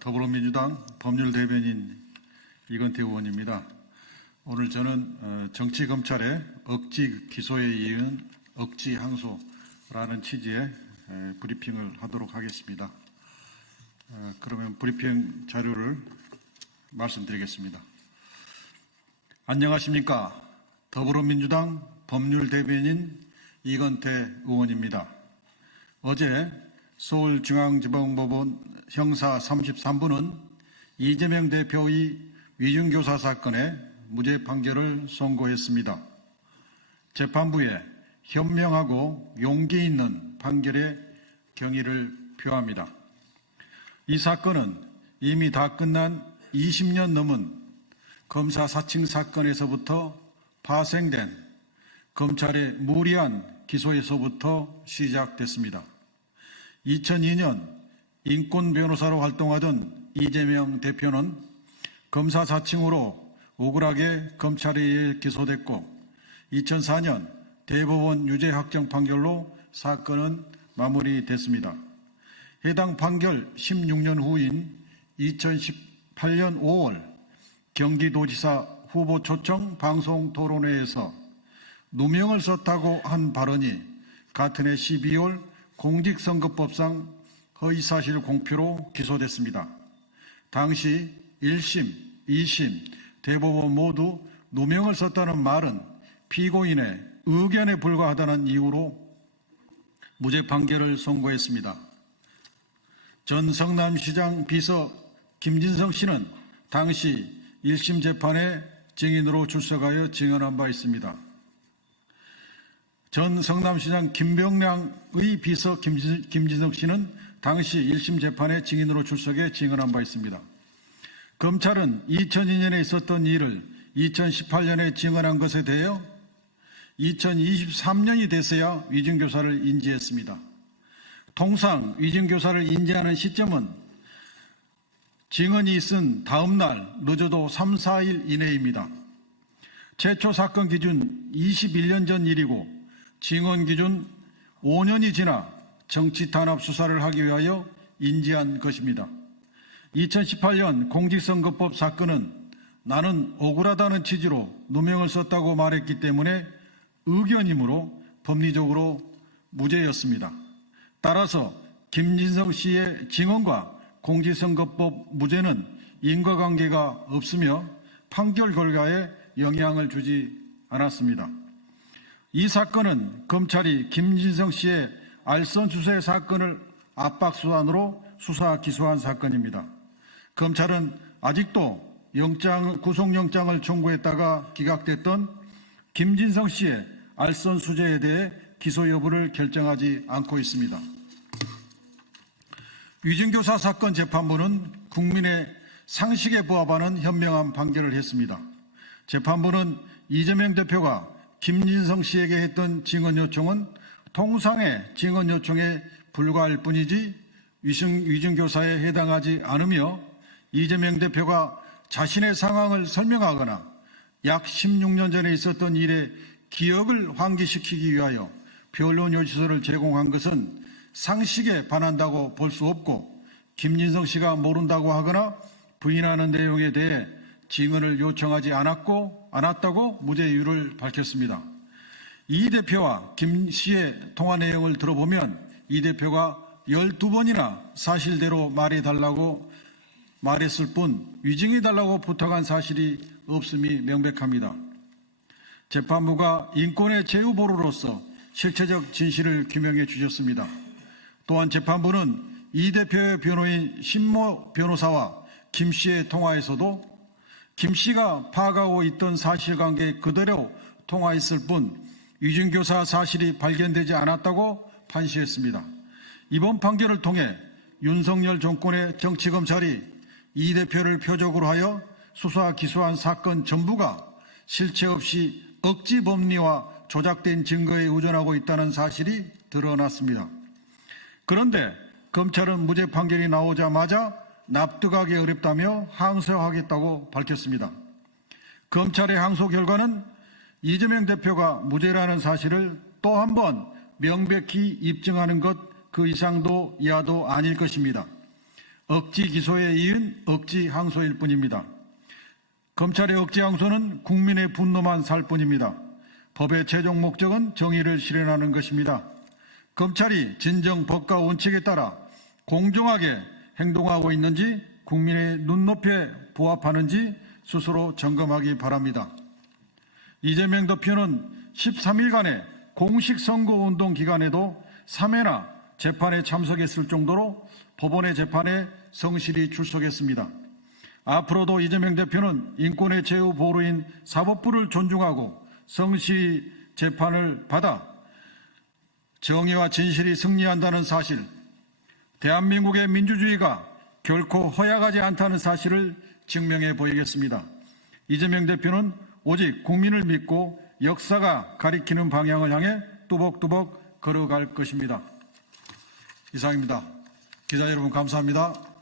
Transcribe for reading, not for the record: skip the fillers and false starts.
더불어민주당 법률대변인 이건태 의원입니다. 오늘 저는 정치검찰의 억지 기소에 이은 억지 항소라는 취지의 브리핑을 하도록 하겠습니다. 그러면 브리핑 자료를 말씀드리겠습니다. 안녕하십니까. 더불어민주당 법률대변인 이건태 의원입니다. 어제 서울중앙지방법원 형사 33부는 이재명 대표의 위증교사 사건에 무죄 판결을 선고했습니다. 재판부에 현명하고 용기 있는 판결에 경의를 표합니다. 이 사건은 이미 다 끝난 20년 넘은 검사 사칭 사건에서부터 파생된 검찰의 무리한 기소에서부터 시작됐습니다. 2002년 인권 변호사로 활동하던 이재명 대표는 검사 사칭으로 억울하게 검찰에 의해 기소됐고 2004년 대법원 유죄 확정 판결로 사건은 마무리됐습니다. 해당 판결 16년 후인 2018년 5월 경기도지사 후보 초청 방송 토론회에서 누명을 썼다고 한 발언이 같은 해 12월 공직선거법상 허위사실 공표로 기소됐습니다. 당시 1심, 2심, 대법원 모두 누명을 썼다는 말은 피고인의 의견에 불과하다는 이유로 무죄 판결을 선고했습니다. 전 성남시장 비서 김진성 씨는 당시 1심 재판에 증인으로 출석하여 증언한 바 있습니다. 전 성남시장 김병량의 비서 김진성 씨는 당시 1심 재판에 증인으로 출석해 증언한 바 있습니다. 검찰은 2002년에 있었던 일을 2018년에 증언한 것에 대해 2023년이 돼서야 위증교사를 인지했습니다. 통상 위증교사를 인지하는 시점은 증언이 있은 다음 날 늦어도 3, 4일 이내입니다. 최초 사건 기준 21년 전 일이고 증언 기준 5년이 지나 정치 탄압 수사를 하기 위하여 인지한 것입니다. 2018년 공직선거법 사건은 나는 억울하다는 취지로 누명을 썼다고 말했기 때문에 의견이므로 법리적으로 무죄였습니다. 따라서 김진성 씨의 증언과 공직선거법 무죄는 인과관계가 없으며 판결 결과에 영향을 주지 않았습니다. 이 사건은 검찰이 김진성 씨의 알선수재 사건을 압박수단으로 수사 기소한 사건입니다. 검찰은 아직도 구속영장을 청구했다가 기각됐던 김진성 씨의 알선수재에 대해 기소 여부를 결정하지 않고 있습니다. 위증교사 사건 재판부는 국민의 상식에 부합하는 현명한 판결을 했습니다. 재판부는 이재명 대표가 김진성 씨에게 했던 증언 요청은 통상의 증언 요청에 불과할 뿐이지 위증교사에 해당하지 않으며 이재명 대표가 자신의 상황을 설명하거나 약 16년 전에 있었던 일의 기억을 환기시키기 위하여 변론 요지서를 제공한 것은 상식에 반한다고 볼 수 없고 김진성 씨가 모른다고 하거나 부인하는 내용에 대해 증언을 요청하지 않았다고 무죄 이유를 밝혔습니다. 이 대표와 김 씨의 통화 내용을 들어보면 이 대표가 12번이나 사실대로 말해달라고 말했을 뿐 위증해달라고 부탁한 사실이 없음이 명백합니다. 재판부가 인권의 제후보루로서 실체적 진실을 규명해 주셨습니다. 또한 재판부는 이 대표의 변호인 신모 변호사와 김 씨의 통화에서도 김 씨가 파악하고 있던 사실관계 그대로 통화했을 뿐 위증교사 사실이 발견되지 않았다고 판시했습니다. 이번 판결을 통해 윤석열 정권의 정치검찰이 이 대표를 표적으로 하여 수사 기소한 사건 전부가 실체 없이 억지 법리와 조작된 증거에 의존하고 있다는 사실이 드러났습니다. 그런데 검찰은 무죄 판결이 나오자마자 납득하기 어렵다며 항소하겠다고 밝혔습니다. 검찰의 항소 결과는 이재명 대표가 무죄라는 사실을 또 한 번 명백히 입증하는 것 그 이상도 이하도 아닐 것입니다. 억지 기소에 이은 억지 항소일 뿐입니다. 검찰의 억지 항소는 국민의 분노만 살 뿐입니다. 법의 최종 목적은 정의를 실현하는 것입니다. 검찰이 진정 법과 원칙에 따라 공정하게 행동하고 있는지, 국민의 눈높이에 부합하는지 스스로 점검하기 바랍니다. 이재명 대표는 13일간의 공식 선거운동 기간에도 3회나 재판에 참석했을 정도로 법원의 재판에 성실히 출석했습니다. 앞으로도 이재명 대표는 인권의 제후 보루인 사법부를 존중하고 성실히 재판을 받아 정의와 진실이 승리한다는 사실, 대한민국의 민주주의가 결코 허약하지 않다는 사실을 증명해 보이겠습니다. 이재명 대표는 오직 국민을 믿고 역사가 가리키는 방향을 향해 뚜벅뚜벅 걸어갈 것입니다. 이상입니다. 기자 여러분 감사합니다.